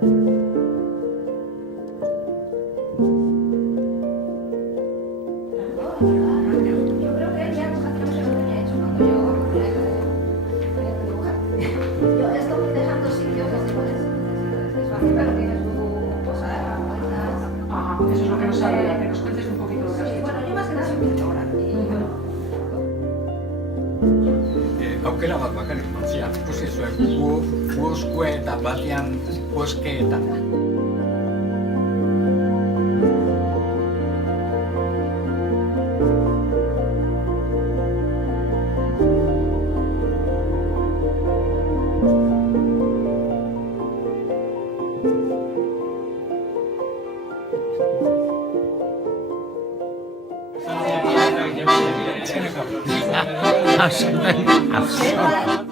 Yo creo que ya nos hacíamos lo que tenía hecho cuando yo dibujar. Yo estoy dejando sitios desde es fácil, pero tiene su cosa de herramientas. Ajá, eso es lo que no sabía, que nos cuentes un poquito de Sí, eso. bueno, yo más que nada soy pintora y bueno. Aukera bat bakarrik mantzia, ikusi zuen guzkue eta batean boskeetan. Absolutamente.